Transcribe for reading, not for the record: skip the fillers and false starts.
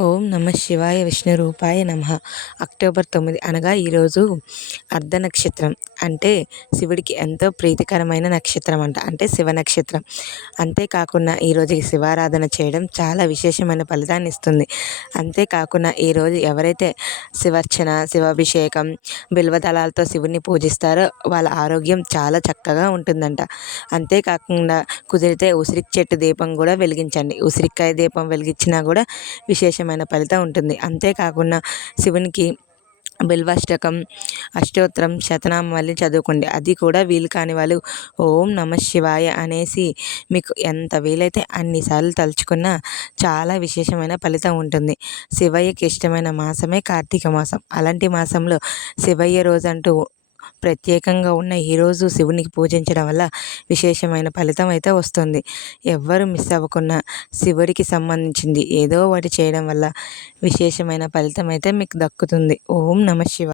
ఓం నమ శివాయ విష్ణు రూపాయ నమ. అక్టోబర్ 9 అనగా ఈరోజు అర్ధ నక్షత్రం, అంటే శివుడికి ఎంతో ప్రీతికరమైన నక్షత్రం అంట, అంటే శివ నక్షత్రం. అంతేకాకుండా ఈరోజు శివారాధన చేయడం చాలా విశేషమైన ఫలితాన్ని ఇస్తుంది. అంతేకాకుండా ఈరోజు ఎవరైతే శివర్చన, శివాభిషేకం, బిల్వదళాలతో శివుని పూజిస్తారో వాళ్ళ ఆరోగ్యం చాలా చక్కగా ఉంటుందంట. అంతేకాకుండా కుదిరితే ఉసిరి చెట్టు దీపం కూడా వెలిగించండి. ఉసిరికాయ దీపం వెలిగించినా కూడా విశేషమైన ఫలితం ఉంటుంది. అంతేకాకుండా శివునికి బిల్వాష్టకం, అష్టోత్తరం, శతనామావళి చదువుకోండి. అది కూడా వీలు కాని వాళ్ళు ఓం నమ శివాయ అనేసి మీకు ఎంత వీలైతే అన్నిసార్లు తలుచుకున్నా చాలా విశేషమైన ఫలితం ఉంటుంది. శివయ్యకి ఇష్టమైన మాసమే కార్తీక మాసం. అలాంటి మాసంలో శివయ్య రోజంటూ ప్రత్యేకంగా ఉన్న ఈరోజు శివునికి పూజించడం వల్ల విశేషమైన ఫలితం అయితే వస్తుంది. ఎవ్వరు మిస్ అవ్వకుండా శివుడికి సంబంధించింది ఏదో ఒకటి చేయడం వల్ల విశేషమైన ఫలితం అయితే మీకు దక్కుతుంది. ఓం నమ శివాయ.